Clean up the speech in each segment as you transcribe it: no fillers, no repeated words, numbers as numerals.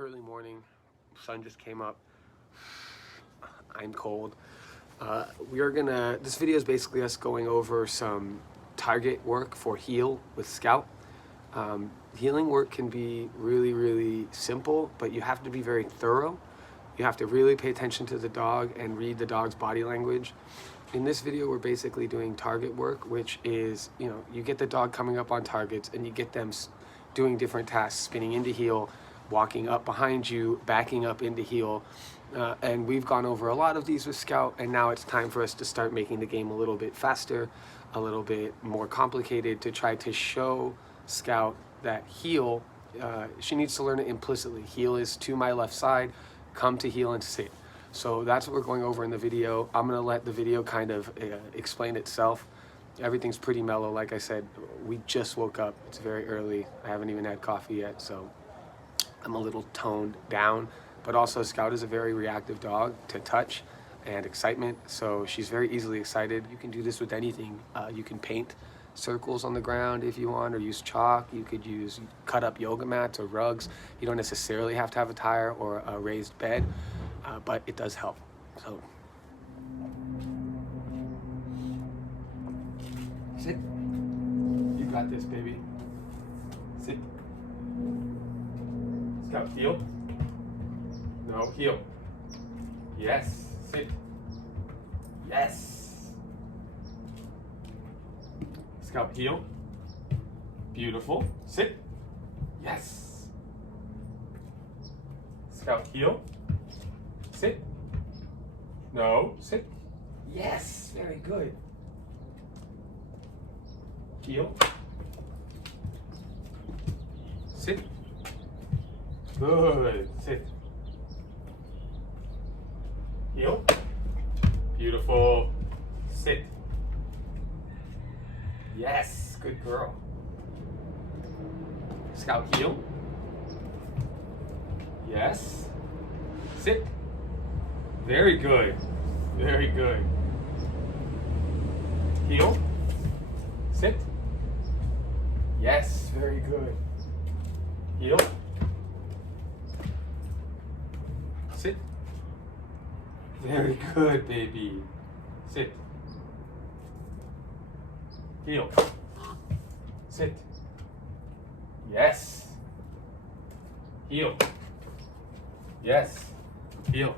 early morning. Sun just came up. I'm cold. This video is basically us going over some target work for heel with Scout. Heeling work can be really, really simple, but you have to be very thorough. You have to really pay attention to the dog and read the dog's body language. In this video, we're basically doing target work, which is, you get the dog coming up on targets and you get them doing different tasks, spinning into heel, walking up behind you, backing up into heel. And we've gone over a lot of these with Scout, and now it's time for us to start making the game a little bit faster, a little bit more complicated, to try to show Scout that heel, she needs to learn it implicitly. Heel is to my left side, come to heel and sit. So that's what we're going over in the video. I'm gonna let the video kind of explain itself. Everything's pretty mellow. Like I said, we just woke up. It's very early. I haven't even had coffee yet, so I'm a little toned down. But also, Scout is a very reactive dog to touch and excitement, so she's very easily excited. You can do this with anything. You can paint circles on the ground if you want, or use chalk. You could cut up yoga mats or rugs. You don't necessarily have to have a tire or a raised bed, but it does help. So sit. You got this, baby. Sit. Scout, heel. No, heel. Yes. Sit. Yes. Scout, heel. Beautiful. Sit. Yes. Scout, heel. Sit. No. Sit. Yes. Very good. Heel. Sit. Good. Sit. Heel. Beautiful. Sit. Yes. Good girl. Scout, heel. Yes. Sit. Very good. Very good. Heel. Sit. Yes. Very good. Heel. Sit. Very good, baby. Sit. Heel. Sit. Yes. Heel. Yes. Heel.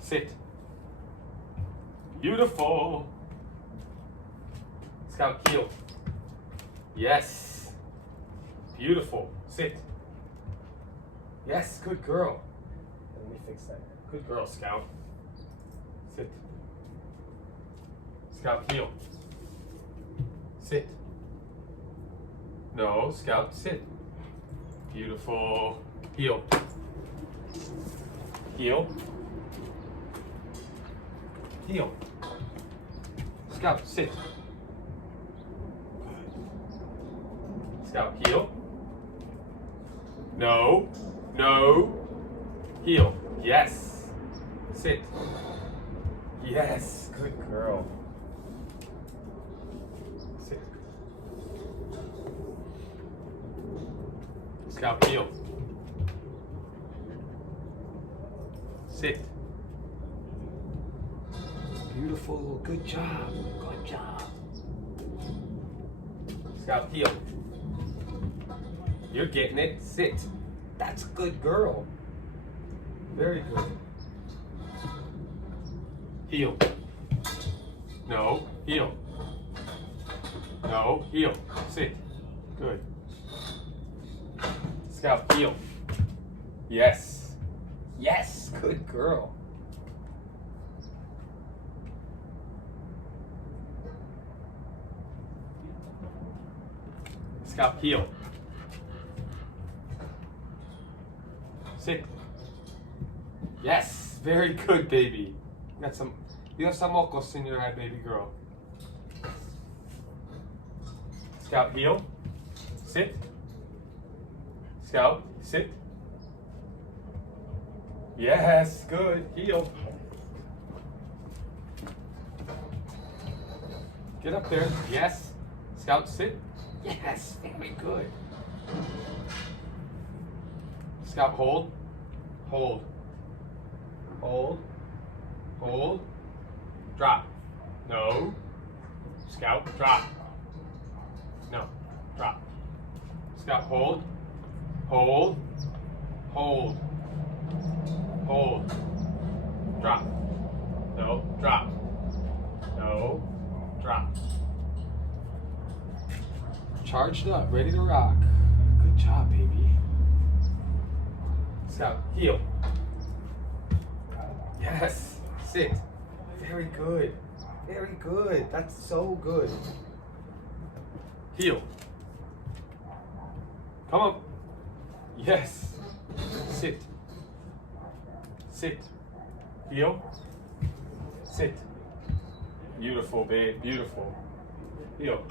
Sit. Beautiful. Scout, heel. Yes. Beautiful. Sit. Yes, good girl. Let me fix that. Good girl, Scout. Sit. Scout, heel. Sit. No, Scout, sit. Beautiful. Heel. Heel. Heel. Scout, sit. Scout, heel. No. No. Heel. Yes. Sit. Yes. Good girl. Sit. Scout, heel. Sit. Beautiful. Good job. Good job. Scout, heel. You're getting it. Sit. That's a good girl. Very good. Heel. No. Heel. No. Heel. Sit. Good. Scout, heel. Yes. Yes. Good girl. Scout, heel. Sit. Yes, very good, baby. You have some mocos in your head, baby girl. Scout, heel. Sit. Scout, sit. Yes, good. Heel. Get up there. Yes. Scout, sit. Yes, very good. Scout, hold, hold, hold, hold, drop. No. Scout, drop. No, drop. Scout, hold, hold, hold, hold, drop. No, drop. No, drop. Charged up, ready to rock. Good job, baby. Scout, heel. Yes, sit. Very good. Very good. That's so good. Heel. Come on. Yes. Sit. Sit. Heel. Sit. Beautiful, babe. Beautiful. Heel.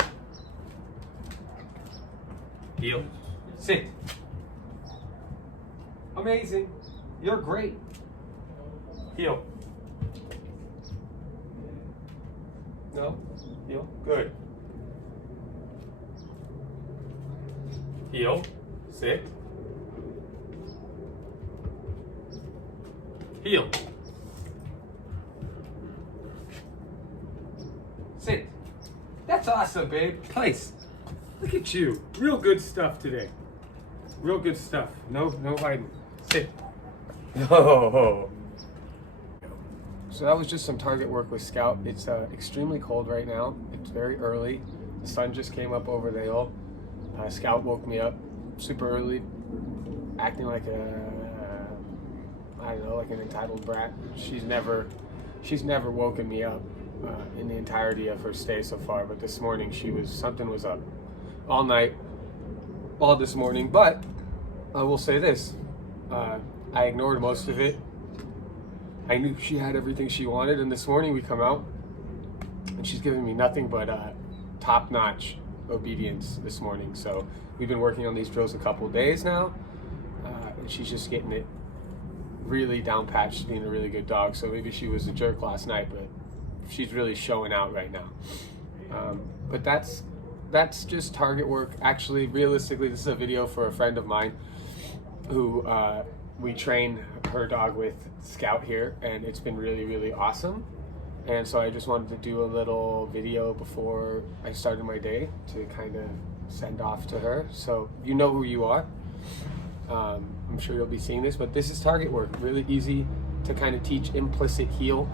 Heel. Sit. Amazing. You're great. Heel. No? Heel. Good. Heel. Sit. Heel. Sit. That's awesome, babe. Place. Look at you. Real good stuff today. Real good stuff. No hiding. Sit. Oh. So that was just some target work with Scout. It's extremely cold right now. It's very early. The sun just came up over the hill. Scout woke me up super early, acting like I don't know, like an entitled brat. She's never woken me up in the entirety of her stay so far. But this morning something was up all night, all this morning. But I will say this, I ignored most of it. I knew she had everything she wanted, and this morning we come out and she's giving me nothing but top-notch obedience this morning. So we've been working on these drills a couple days now, and she's just getting it really down patched, being a really good dog. So maybe she was a jerk last night, but she's really showing out right now. But that's just target work. Actually, realistically, this is a video for a friend of mine who we train her dog with, Scout here, and it's been really, really awesome. And so I just wanted to do a little video before I started my day to kind of send off to her. So you know who you are. I'm sure you'll be seeing this, but this is target work. Really easy to kind of teach implicit heel.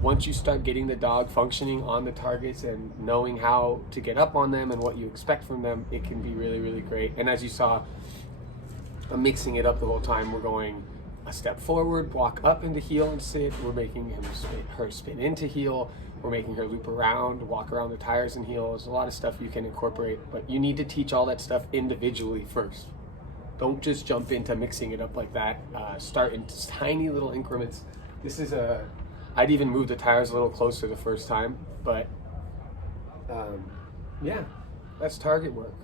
Once you start getting the dog functioning on the targets and knowing how to get up on them and what you expect from them, it can be really, really great. And as you saw, I'm mixing it up the whole time. We're going a step forward, walk up into heel and sit. We're making her spin into heel. We're making her loop around, walk around the tires and heel. There's a lot of stuff you can incorporate, but you need to teach all that stuff individually first. Don't just jump into mixing it up like that. Start in tiny little increments. This is I'd even move the tires a little closer the first time, but yeah, that's target work.